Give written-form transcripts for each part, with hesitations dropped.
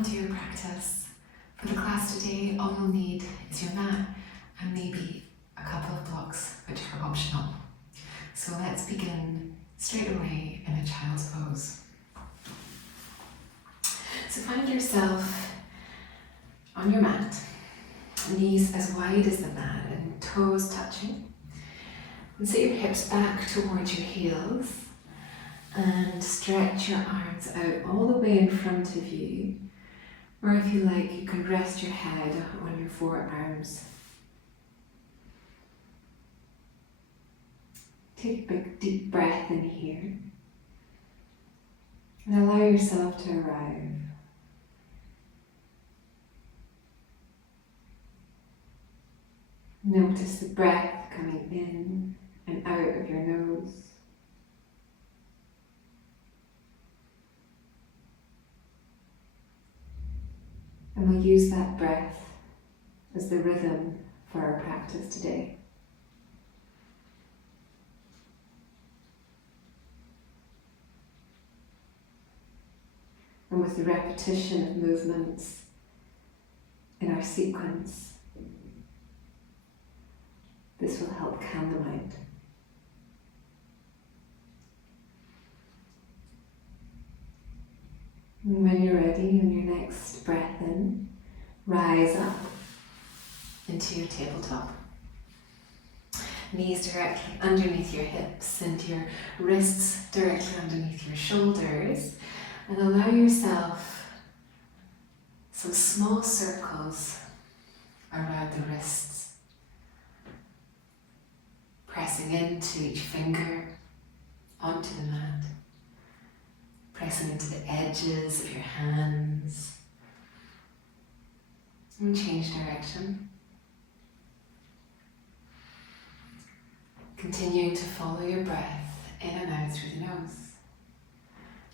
welcome to your practice. For the class today, all you'll need is your mat and maybe a couple of blocks, which are optional. So let's begin straight away in a child's pose. So find yourself on your mat, knees as wide as the mat and toes touching. And set your hips back towards your heels and stretch your arms out all the way in front of you. Or if you like, you can rest your head on your forearms. Take a big deep breath in here and allow yourself to arrive. Notice the breath coming in and out of your nose. And we'll use that breath as the rhythm for our practice today. And with the repetition of movements in our sequence, this will help calm the mind. And when you're ready, on your next breath in, rise up into your tabletop. Knees directly underneath your hips and your wrists directly underneath your shoulders. And allow yourself some small circles around the wrists. Pressing into each finger onto the mat. Pressing into the edges of your hands. And change direction. Continuing to follow your breath in and out through the nose.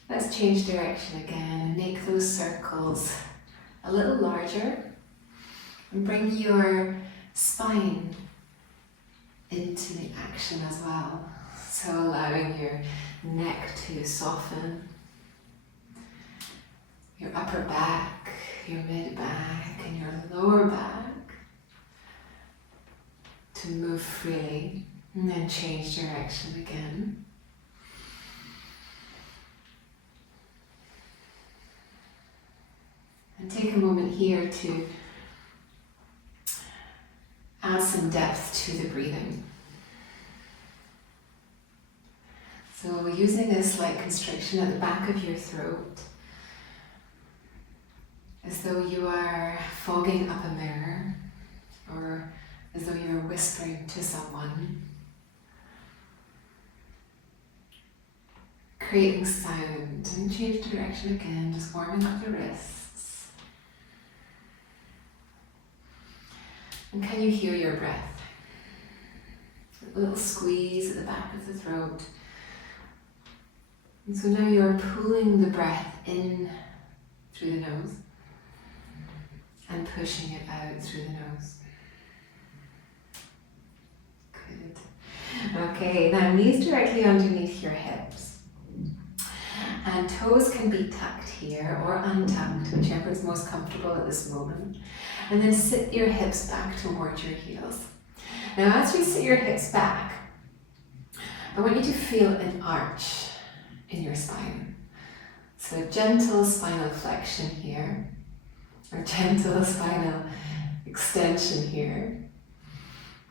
Let's change direction again and make those circles a little larger. And bring your spine into the action as well. So allowing your neck to soften. Your upper back, your mid back, and your lower back to move freely, and then change direction again. And take a moment here to add some depth to the breathing. So using a slight constriction at the back of your throat, as though you are fogging up a mirror, or as though you're whispering to someone. Creating sound, and change direction again, just warming up the wrists. And can you hear your breath? A little squeeze at the back of the throat. And so now you're pulling the breath in through the nose and pushing it out through the nose. Good. Okay, now knees directly underneath your hips. And toes can be tucked here or untucked, whichever is most comfortable at this moment. And then sit your hips back towards your heels. Now as you sit your hips back, I want you to feel an arch in your spine. So a gentle spinal flexion here, or gentle spinal extension here.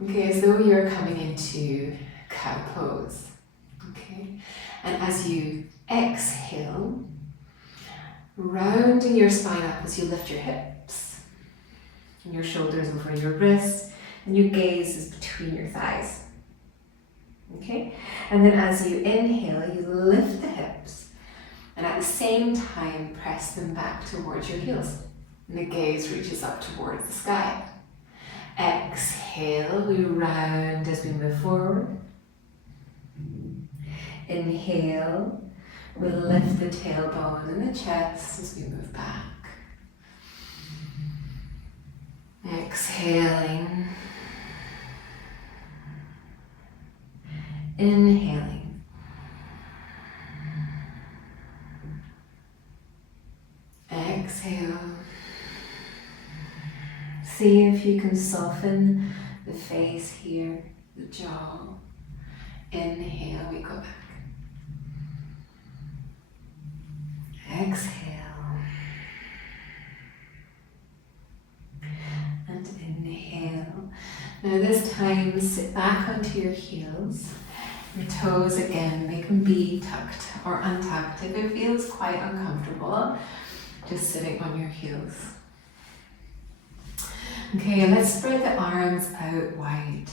Okay, as though you're coming into cow pose. Okay, and as you exhale, rounding your spine up as you lift your hips, and your shoulders over your wrists, and your gaze is between your thighs. Okay, and then as you inhale, you lift the hips, and at the same time, press them back towards your heels. And the gaze reaches up towards the sky. Exhale, we round as we move forward. Inhale, we lift the tailbone and the chest as we move back. Exhaling. Inhaling. Exhaling. exhale. See if you can soften the face here, the jaw. Inhale, we go back. Exhale. And inhale. Now this time, sit back onto your heels. Your toes again, they can be tucked or untucked. If it feels quite uncomfortable, just sitting on your heels. Okay, let's spread the arms out wide.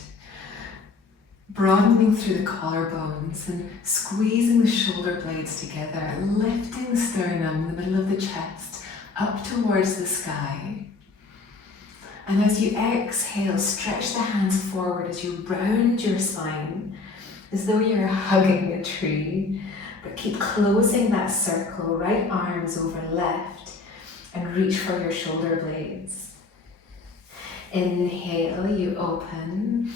Broadening through the collarbones and squeezing the shoulder blades together, lifting the sternum, the middle of the chest, up towards the sky. And as you exhale, stretch the hands forward as you round your spine, as though you're hugging a tree, but keep closing that circle, right arms over left, and reach for your shoulder blades. Inhale, you open.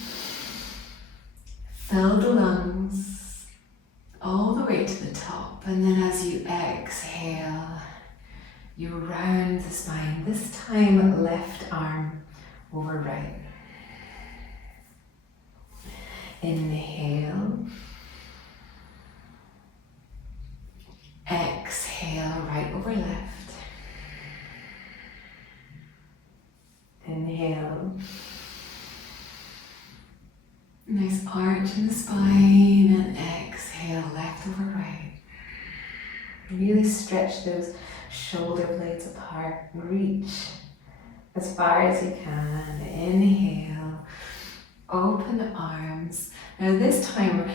Fill the lungs all the way to the top, and then as you exhale, you round the spine, this time left arm over right. Inhale. Exhale, right over left. Inhale. Nice arch in the spine, and exhale, left over right. Really stretch those shoulder blades apart. Reach as far as you can. Inhale, open the arms. Now this time,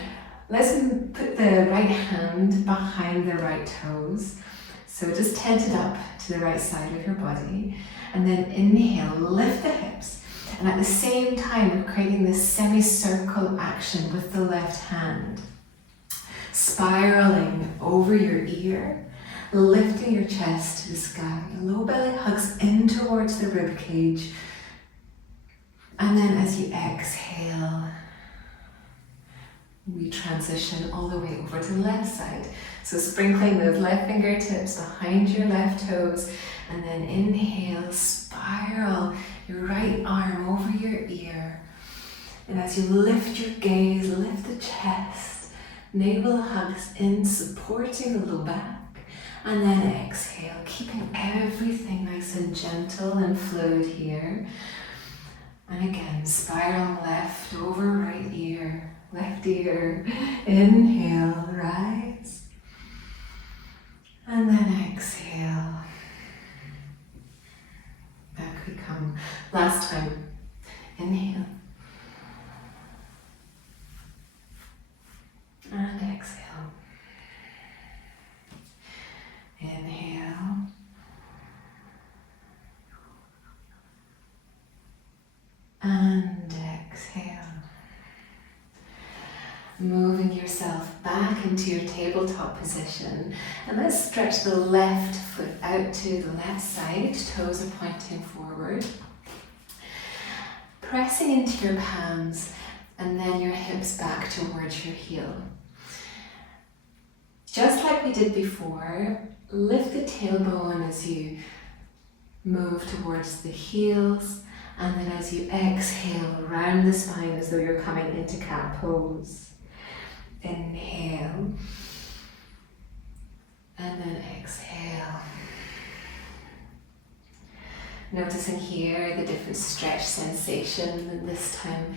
let's put the right hand behind the right toes. So just tent it up to the right side of your body. And then inhale, lift the hips. And at the same time, we're creating this semicircle action with the left hand. Spiraling over your ear, lifting your chest to the sky. Low belly hugs in towards the rib cage. And then as you exhale, we transition all the way over to the left side. So sprinkling those left fingertips behind your left toes, and then inhale, spiral your right arm over your ear. And as you lift your gaze, lift the chest, navel hugs in, supporting the low back. And then exhale, keeping everything nice and gentle and fluid here. And again, spiral left over right ear, left ear. Inhale, rise. And then exhale. Back we come. Last time. Inhale. And exhale. Inhale. And exhale. Moving yourself back into your tabletop position. And let's stretch the left foot out to the left side. Toes are pointing forward. Pressing into your palms and then your hips back towards your heel. Just like we did before, lift the tailbone as you move towards the heels, and then as you exhale, round the spine as though you're coming into cat pose. Inhale, and then exhale. Noticing here the different stretch sensation, and this time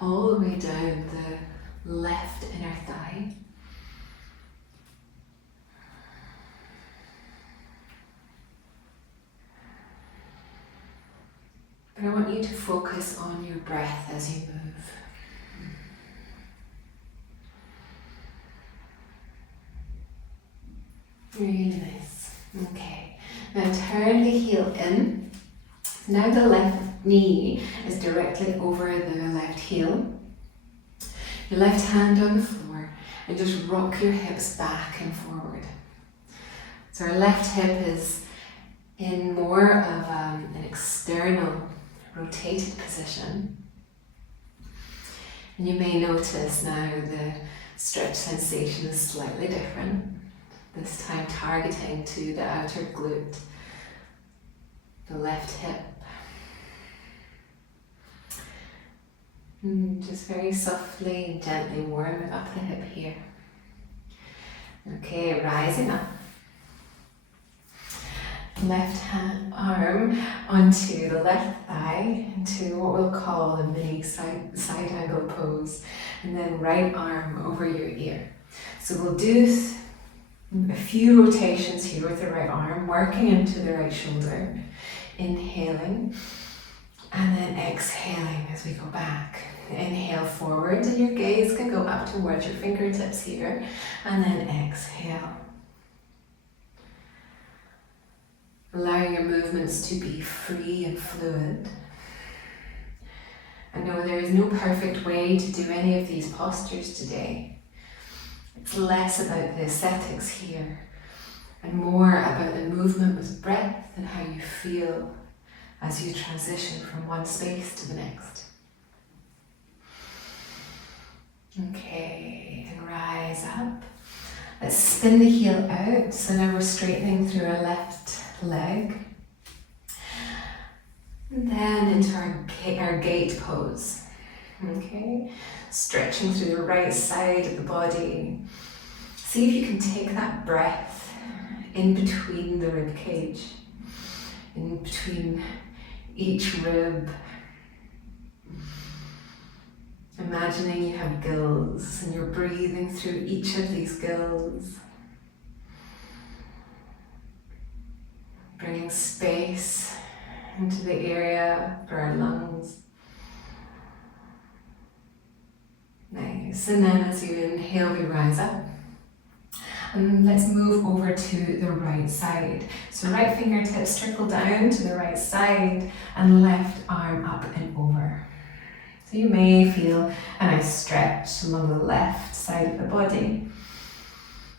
all the way down the left inner thigh. But I want you to focus on your breath as you move. Really nice. Okay. Now turn the heel in. Now the left knee is directly over the left heel. Your left hand on the floor, and just rock your hips back and forward. So our left hip is in more of an external rotated position. And you may notice now the stretch sensation is slightly different. This time targeting to the outer glute left hip. Just very softly and gently warm up the hip here. Okay, rising up. Left hand arm onto the left thigh into what we'll call a mini side angle pose, and then right arm over your ear. So we'll do a few rotations here with the right arm, working into the right shoulder, inhaling, and then exhaling as we go back. Inhale forward, and your gaze can go up towards your fingertips here, and then exhale. Allowing your movements to be free and fluid. I know there is no perfect way to do any of these postures today. It's less about the aesthetics here and more about the movement with breath and how you feel as you transition from one space to the next. Okay, and rise up. Let's spin the heel out. So now we're straightening through our left leg. And then into our gate pose. Okay, stretching through the right side of the body. See if you can take that breath in between the rib cage, in between each rib. Imagining you have gills and you're breathing through each of these gills. Bringing space into the area for our lungs. Nice. And then as you inhale, we rise up. And let's move over to the right side. So right fingertips trickle down to the right side and left arm up and over. So you may feel a nice stretch along the left side of the body.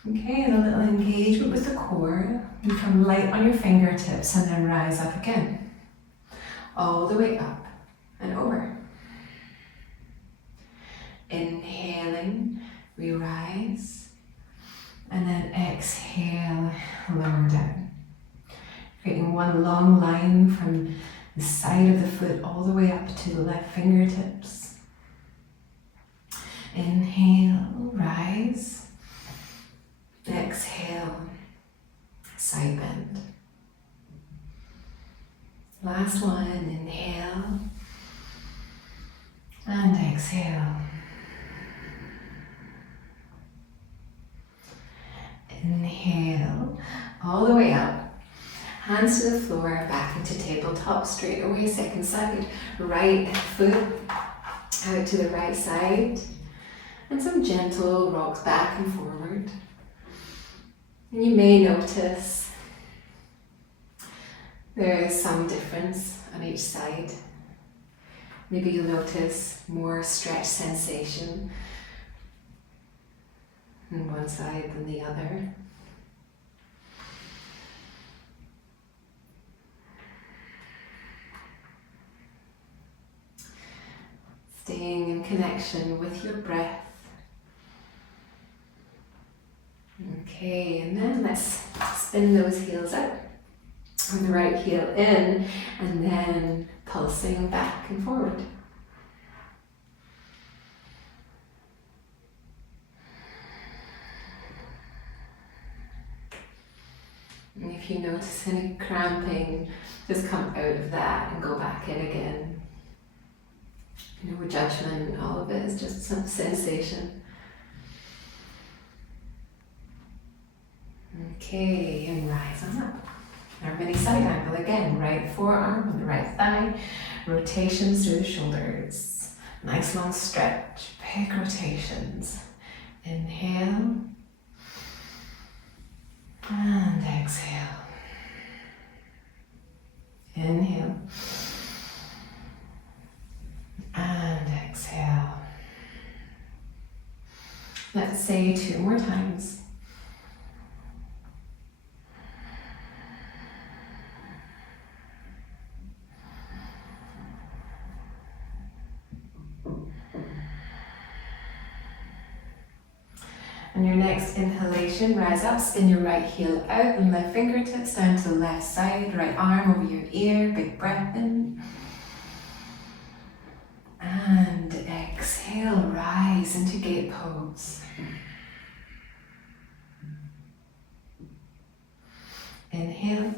Okay, and a little engagement with the core. Become light on your fingertips and then rise up again. All the way up and over. Inhaling, we rise. And then exhale, lower down. Creating one long line from the side of the foot all the way up to the left fingertips. Inhale, rise. Exhale, side bend. Last one, inhale. And exhale. Inhale, all the way up. Hands to the floor, back into tabletop, straight away, second side. Right foot out to the right side. And some gentle rocks back and forward. And you may notice there is some difference on each side. Maybe you'll notice more stretch sensation on one side than the other. Staying in connection with your breath. Okay, and then let's spin those heels out. And the right heel in, and then pulsing back and forward. And if you notice any cramping, just come out of that and go back in again. No judgment, all of it is just some sensation. Okay, and rise on up. Our mini side angle again, right forearm on the right thigh, rotations through the shoulders. Nice long stretch, big rotations. Inhale, and exhale. Inhale, and exhale. Let's say 2 more times. On your next inhalation, rise up, spin your right heel out and left fingertips down to the left side, right arm over your ear, big breath in. And exhale, rise into gate pose. Inhale.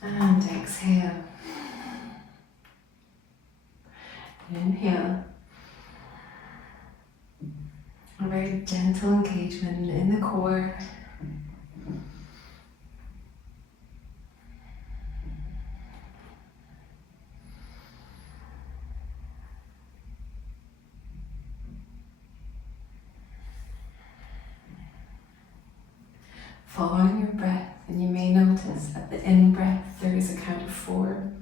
And exhale. Inhale. A very gentle engagement in the core. Following your breath, and you may notice at the in-breath there is a count of 4.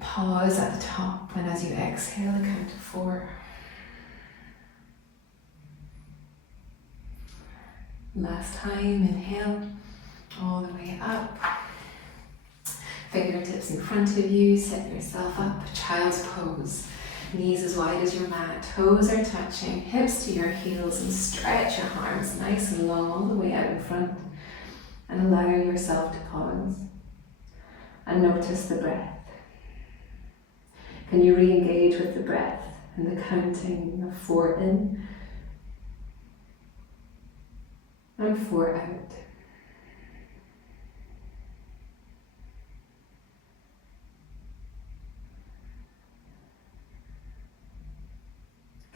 Pause at the top, and as you exhale, a count of 4. Last time, inhale, all the way up. Fingertips in front of you, set yourself up, child's pose. Knees as wide as your mat, toes are touching, hips to your heels, and stretch your arms nice and long all the way out in front. And allow yourself to pause. And notice the breath. Can you re-engage with the breath and the counting of 4 in and 4 out?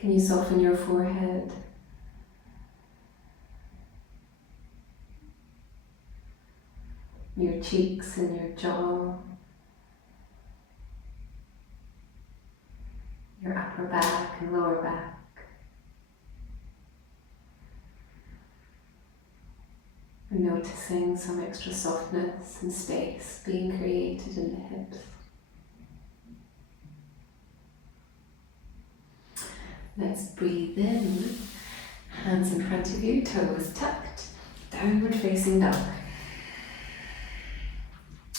Can you soften your forehead? Your cheeks and your jaw? Your upper back and lower back? And noticing some extra softness and space being created in the hips. Let's breathe in, hands in front of you, toes tucked, downward facing dog.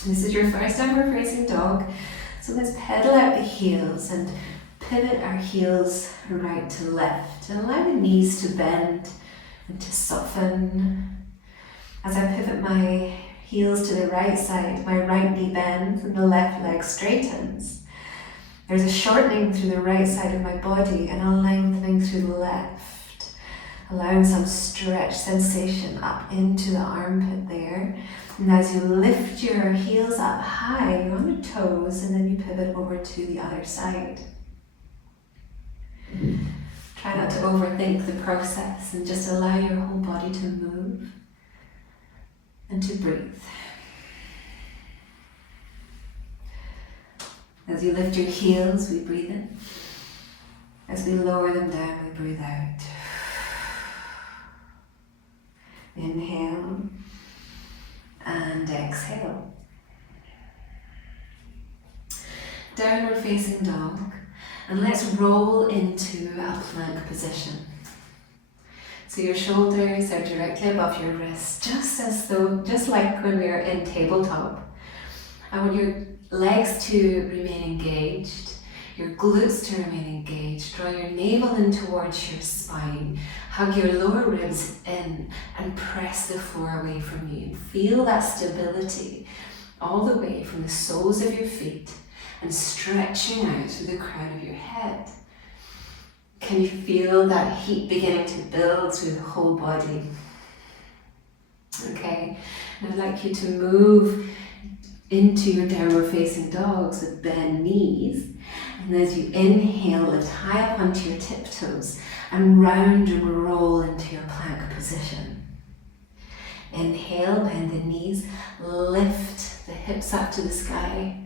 This is your first downward facing dog, so let's pedal out the heels and pivot our heels right to left and allow the knees to bend and to soften. As I pivot my heels to the right side, my right knee bends and the left leg straightens. There's a shortening through the right side of my body and a lengthening through the left, allowing some stretch sensation up into the armpit there. And as you lift your heels up high on your toes, and then you pivot over to the other side. Try not to overthink the process and just allow your whole body to move and to breathe. As you lift your heels, we breathe in. As we lower them down, we breathe out. Inhale and exhale. Downward facing dog. And let's roll into a plank position. So your shoulders are directly above your wrists, just like when we're in tabletop. I want your legs to remain engaged, your glutes to remain engaged. Draw your navel in towards your spine. Hug your lower ribs in and press the floor away from you. Feel that stability all the way from the soles of your feet and stretching out through the crown of your head. Can you feel that heat beginning to build through the whole body? Okay, and I'd like you to move into your downward facing dogs with bent knees. And as you inhale, lift high up onto your tiptoes and round and roll into your plank position. Inhale, bend the knees, lift the hips up to the sky.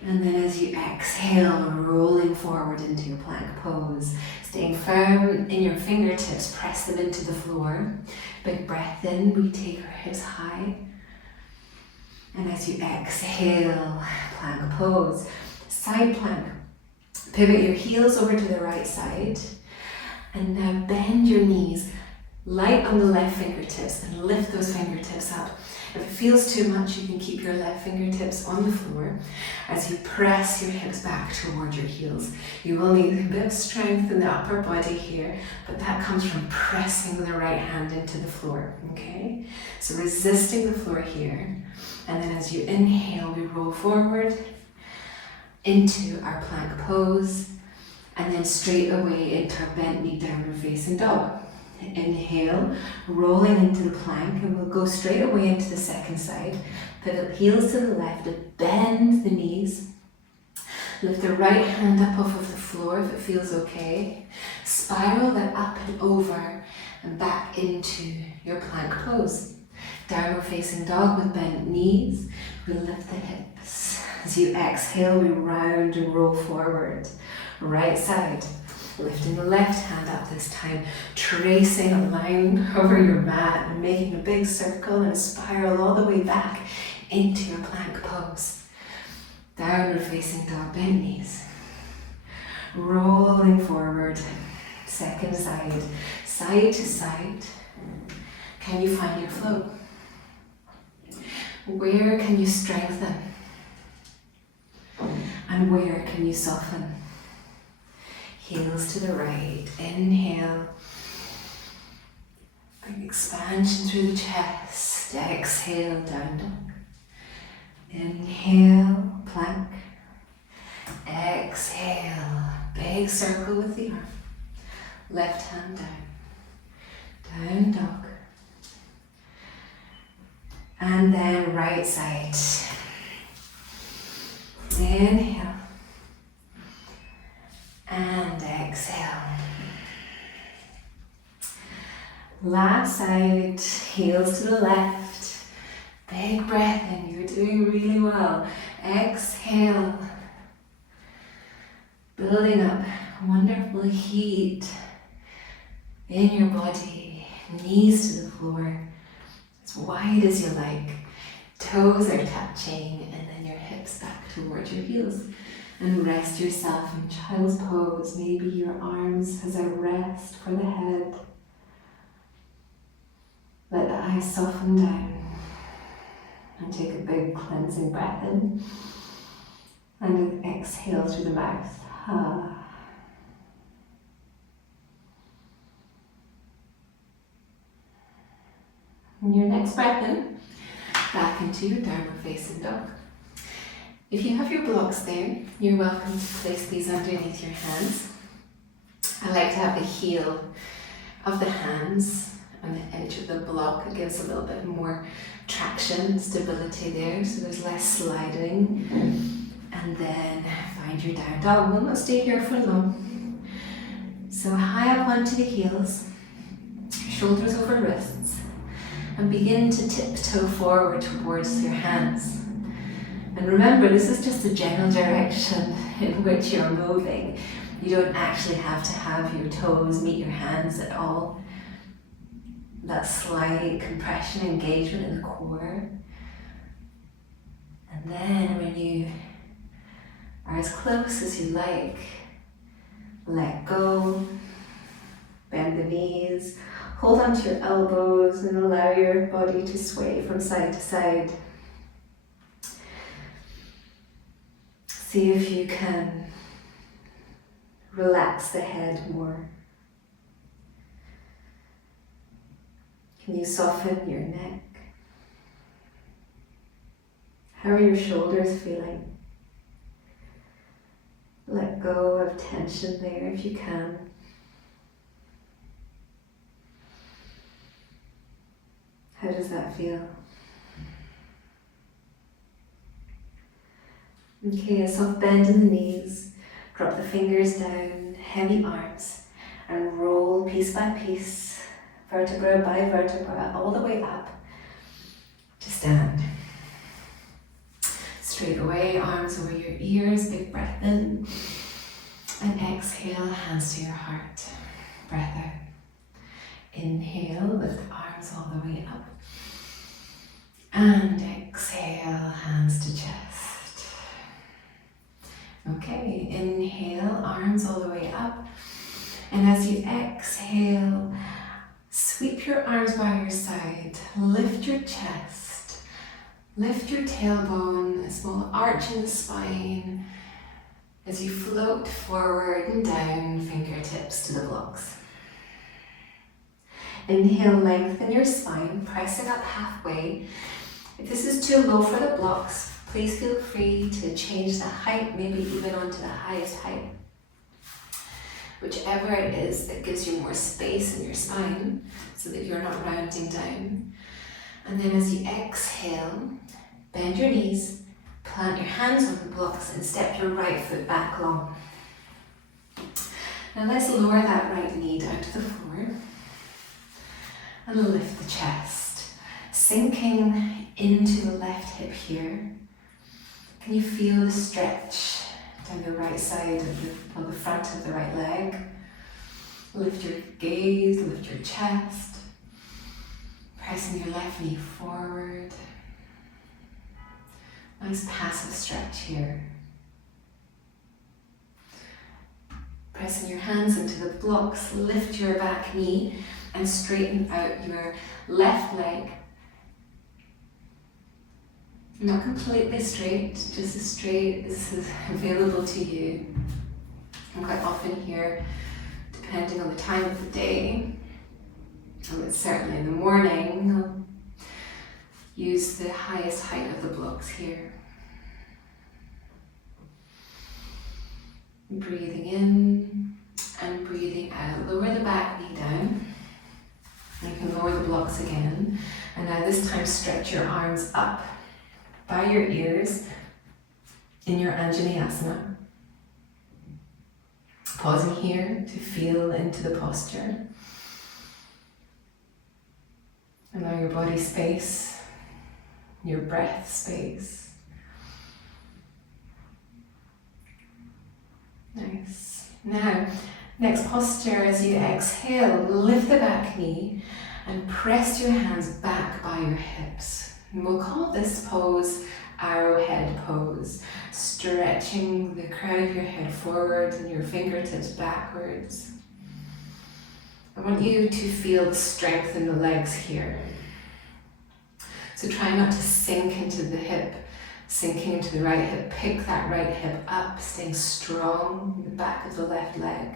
And then as you exhale, rolling forward into your plank pose. Staying firm in your fingertips, press them into the floor. Big breath in, we take our hips high. And as you exhale, plank pose. Side plank. Pivot your heels over to the right side. And now bend your knees. Light on the left fingertips and lift those fingertips up. If it feels too much, you can keep your left fingertips on the floor as you press your hips back toward your heels. You will need a bit of strength in the upper body here, but that comes from pressing the right hand into the floor, okay? So resisting the floor here, and then as you inhale, we roll forward into our plank pose, and then straight away into our bent knee downward facing dog. Inhale, rolling into the plank, and we'll go straight away into the second side. Pivot heels to the left, and bend the knees. Lift the right hand up off of the floor if it feels okay. Spiral that up and over and back into your plank pose. Downward facing dog with bent knees. We lift the hips. As you exhale, we round and roll forward. Right side. Lifting the left hand up this time, tracing a line over your mat and making a big circle and spiral all the way back into your plank pose. Downward facing dog, bent knees. Rolling forward, second side, side to side. Can you find your flow? Where can you strengthen? And where can you soften? Heels to the right, inhale, bring expansion through the chest, exhale, down dog. Inhale, plank, exhale, big circle with the arm, left hand down, down dog. And then right side, inhale. And exhale. Last side, heels to the left. Big breath in, you're doing really well. Exhale. Building up wonderful heat in your body. Knees to the floor, as wide as you like. Toes are touching, and then your hips back towards your heels. And rest yourself in child's pose. Maybe your arms as a rest for the head. Let the eyes soften down. And take a big cleansing breath in. And exhale through the mouth. And your next breath in, back into your downward facing dog. If you have your blocks there, you're welcome to place these underneath your hands. I like to have the heel of the hands on the edge of the block. It gives a little bit more traction and stability there, so there's less sliding. And then find your down dog. We'll not stay here for long. So high up onto the heels, shoulders over wrists, and begin to tiptoe forward towards your hands. And remember, this is just a general direction in which you're moving. You don't actually have to have your toes meet your hands at all. That slight compression, engagement in the core. And then when you are as close as you like, let go, bend the knees, hold onto your elbows and allow your body to sway from side to side. See if you can relax the head more. Can you soften your neck? How are your shoulders feeling? Let go of tension there if you can. How does that feel? Okay, a soft bend in the knees, drop the fingers down, heavy arms, and roll piece by piece, vertebra by vertebra, all the way up to stand. Straight away, arms over your ears, big breath in, and exhale, hands to your heart, breath out. Inhale, lift arms all the way up, and exhale, hands to chest. Okay, inhale, arms all the way up, and as you exhale, sweep your arms by your side, lift your chest, lift your tailbone, a small arch in the spine as you float forward and down, fingertips to the blocks. Inhale, lengthen your spine, press it up halfway. If this is too low for the blocks, please feel free to change the height, maybe even onto the highest height. Whichever it is that gives you more space in your spine so that you're not rounding down. And then as you exhale, bend your knees, plant your hands on the blocks and step your right foot back long. Now let's lower that right knee down to the floor and lift the chest, sinking into the left hip here. Can you feel the stretch down the right side of the front of the right leg? Lift your gaze, lift your chest, pressing your left knee forward. Nice passive stretch here. Pressing your hands into the blocks, lift your back knee and straighten out your left leg. Not completely straight, just as straight as is available to you. And quite often here, depending on the time of the day, and certainly in the morning, I'll use the highest height of the blocks here. Breathing in and breathing out. Lower the back knee down. You can lower the blocks again. And now this time stretch your arms up by your ears in your Anjaneyasana. Pausing here to feel into the posture. Allow your body space, your breath space. Nice. Now, next posture as you exhale, lift the back knee and press your hands back by your hips. And we'll call this pose arrowhead pose, stretching the crown of your head forward and your fingertips backwards. I want you to feel the strength in the legs here. So try not to sink into the hip, sinking into the right hip. Pick that right hip up, staying strong in the back of the left leg.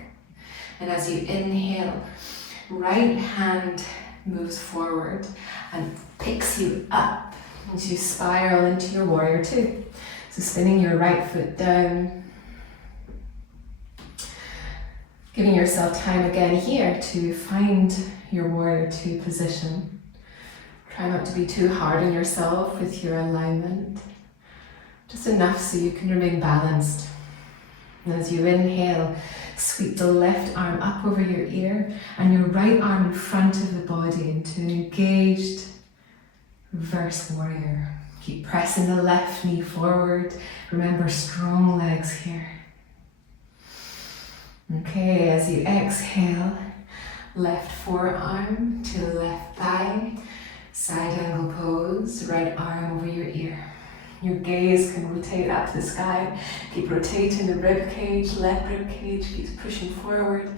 And as you inhale, right hand moves forward and picks you up as you spiral into your warrior two. So spinning your right foot down. Giving yourself time again here to find your warrior two position. Try not to be too hard on yourself with your alignment. Just enough so you can remain balanced. And as you inhale, sweep the left arm up over your ear and your right arm in front of the body into an engaged reverse warrior. Keep pressing the left knee forward. Remember, strong legs here. Okay, as you exhale, left forearm to the left thigh, side angle pose, right arm over your ear. Your gaze can rotate up to the sky. Keep rotating the rib cage, left rib cage keeps pushing forward.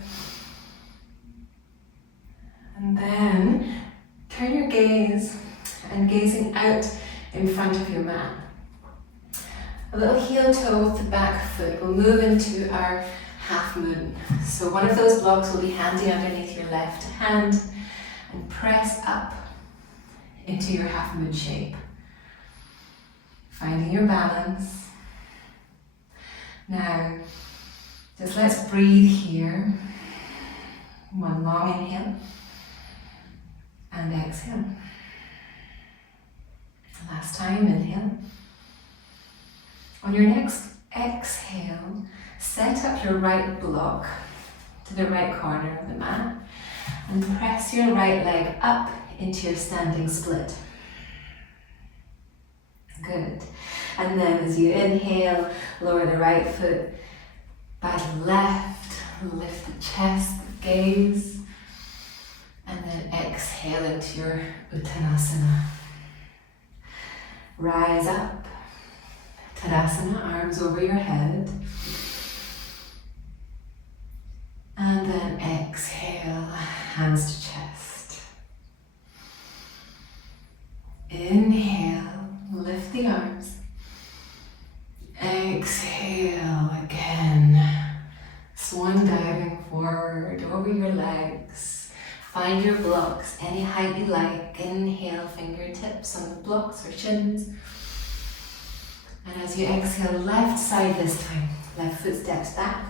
And then turn your gaze and gazing out in front of your mat. A little heel toe with the back foot. We'll move into our half moon. So one of those blocks will be handy underneath your left hand and press up into your half moon shape. Finding your balance. Now, just let's breathe here. One long inhale and exhale. Last time, inhale. On your next exhale, set up your right block to the right corner of the mat and press your right leg up into your standing split. Good. And then as you inhale, lower the right foot by the left, lift the chest, the gaze, and then exhale into your Uttanasana. Rise up, Tadasana, arms over your head. And then exhale, hands to chest. Inhale, lift the arms. Exhale again. Swan diving forward over your legs. Find your blocks, any height you like. Inhale, fingertips on the blocks or shins. And as you exhale, left side this time. Left foot steps back.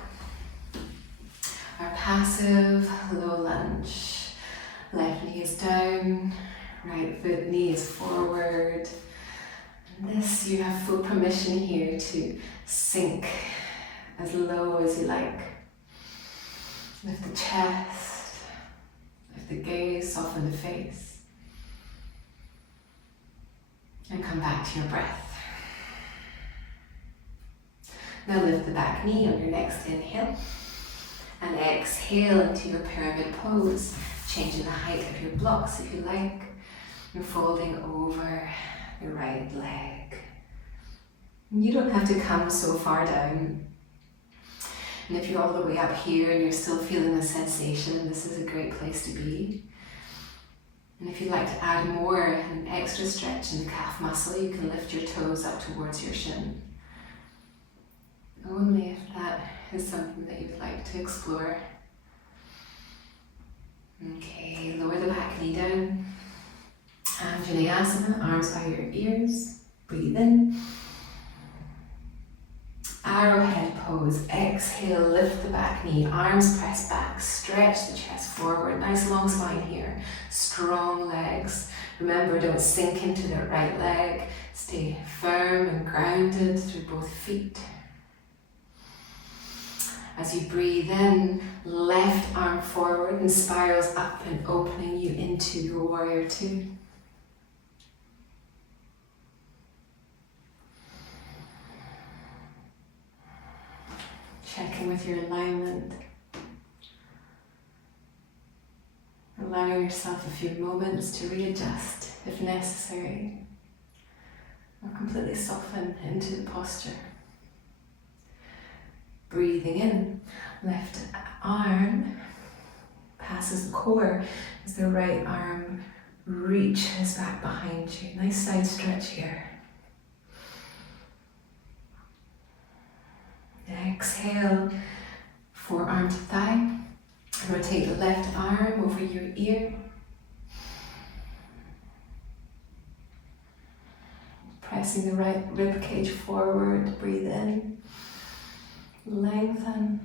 Our passive low lunge. Left knee is down, right foot, knee is forward. And this, you have full permission here to sink as low as you like. Lift the chest, lift the gaze, soften the face. And come back to your breath. Now lift the back knee on your next inhale. And exhale into your pyramid pose. Changing the height of your blocks if you like. You're folding over your right leg. You don't have to come so far down. And if you're all the way up here and you're still feeling the sensation, this is a great place to be. And if you'd like to add more, an extra stretch in the calf muscle, you can lift your toes up towards your shin. Only if that is something that you'd like to explore. Okay, lower the back knee down. And Vinyasa, arms by your ears. Breathe in. Arrowhead pose. Exhale, lift the back knee. Arms press back. Stretch the chest forward. Nice long spine here. Strong legs. Remember, don't sink into the right leg. Stay firm and grounded through both feet. As you breathe in, left arm forward and spirals up and opening you into your warrior two. Checking with your alignment. Allow yourself a few moments to readjust if necessary, or completely soften into the posture. Breathing in, left arm passes the core as the right arm reaches back behind you. Nice side stretch here. Exhale, forearm to thigh. Rotate the left arm over your ear. Pressing the right rib cage forward. Breathe in. Lengthen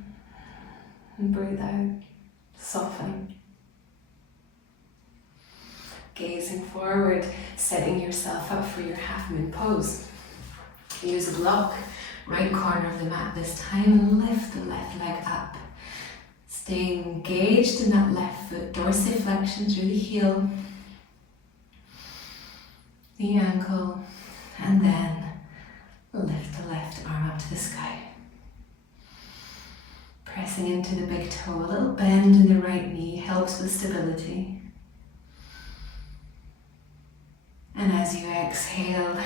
and breathe out, soften. Gazing forward, setting yourself up for your half moon pose. Use a block, right corner of the mat this time, and lift the left leg up. Staying engaged in that left foot, dorsiflexion through the heel, the ankle, and then lift the left arm up to the sky. Pressing into the big toe, a little bend in the right knee helps with stability. And as you exhale,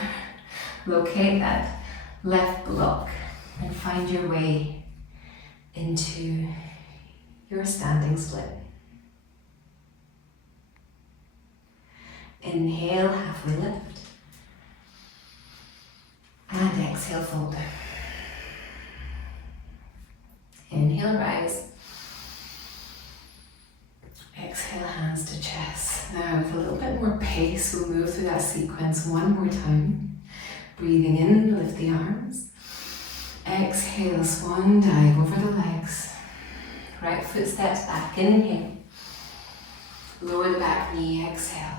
locate that left block and find your way into your standing split. Inhale, halfway lift. And exhale, fold. Inhale, rise. Exhale, hands to chest. Now with a little bit more pace, we'll move through that sequence one more time. Breathing in, lift the arms. Exhale, swan dive over the legs. Right foot steps back, inhale. Lower the back knee, exhale.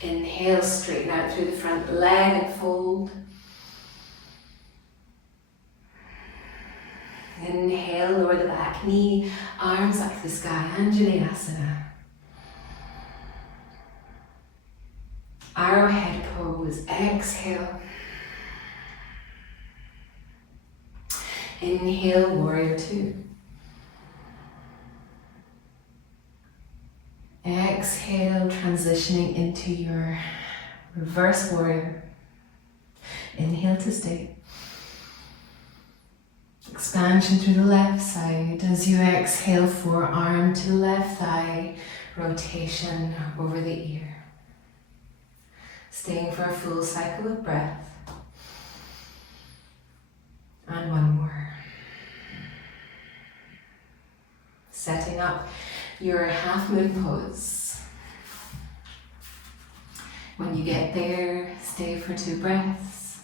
Inhale, straighten out through the front leg and fold. Inhale, lower the back knee, arms up to the sky, Vinyasa. Arrowhead pose, exhale. Inhale, warrior two. Exhale, transitioning into your reverse warrior. Inhale to stay. Expansion through the left side. As you exhale, forearm to left thigh, rotation over the ear. Staying for a full cycle of breath. And one more. Setting up your half moon pose. When you get there, stay for 2 breaths.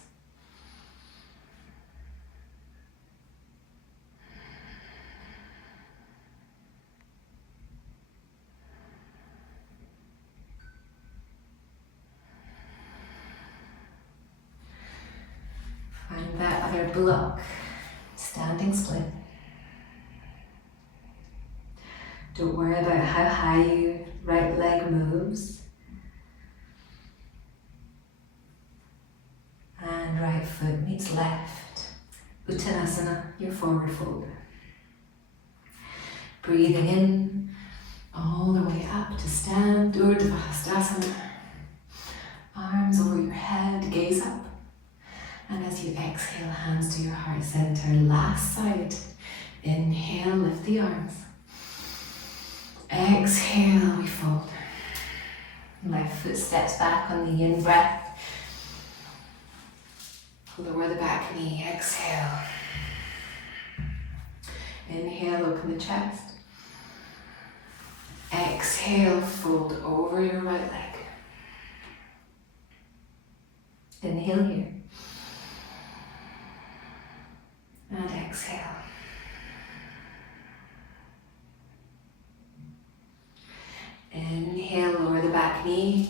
Find that other block, standing split. Don't worry about how high your right leg moves. And right foot meets left. Uttanasana, your forward fold. Breathing in all the way up to stand, Urdhva. Arms over your head, gaze up. And as you exhale, hands to your heart center. Last side. Inhale, lift the arms. Exhale, we fold. Left foot steps back on the in breath. Lower the back knee, exhale. Inhale, open the chest. Exhale, fold over your right leg. Inhale here. And exhale. Inhale, lower the back knee,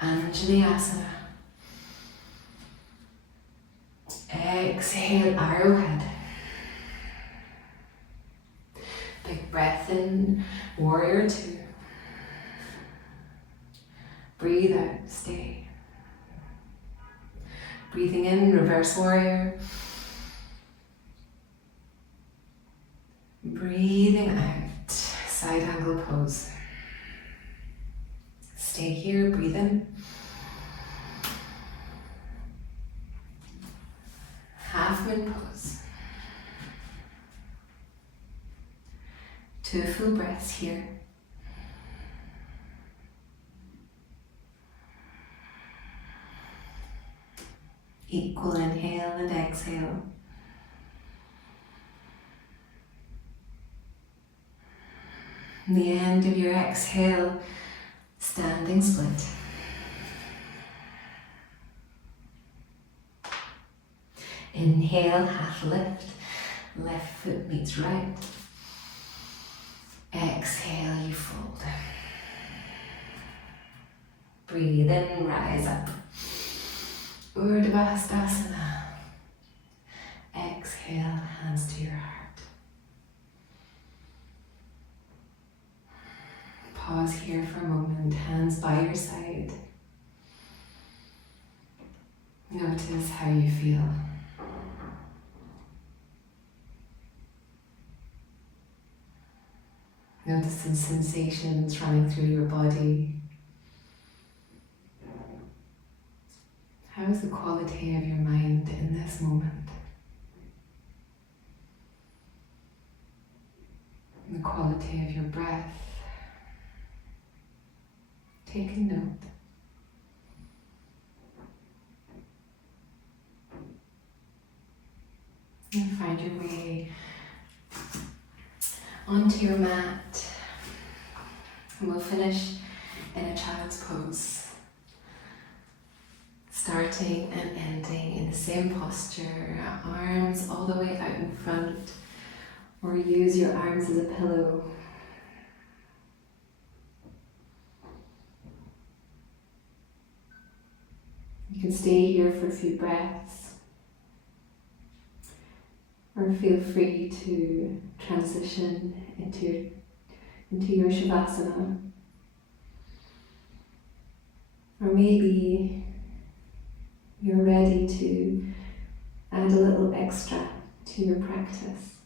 Anjaneyasana. Exhale, arrowhead. Big breath in, warrior 2. Breathe out, stay. Breathing in, reverse warrior. Breathing out, side angle pose. Stay here, breathe in. Half moon pose. 2 full breaths here. Equal inhale and exhale. The end of your exhale, standing split. Inhale, half lift, left foot meets right. Exhale, you fold. Breathe in, rise up. Urdhva Hastasana. Exhale, hands to your heart. Pause here for a moment, hands by your side. Notice how you feel. Notice the sensations running through your body. How is the quality of your mind in this moment? And the quality of your breath. Take a note. And find your way onto your mat. And we'll finish in a child's pose. Starting and ending in the same posture, arms all the way out in front, or use your arms as a pillow. You can stay here for a few breaths, or feel free to transition into your Shavasana. Or maybe you're ready to add a little extra to your practice.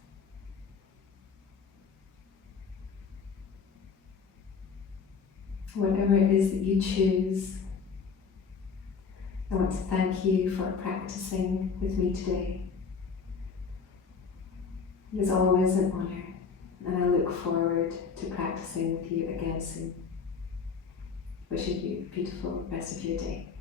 Whatever it is that you choose, I want to thank you for practicing with me today. It is always an honour, and I look forward to practicing with you again soon. Wishing you a beautiful rest of your day.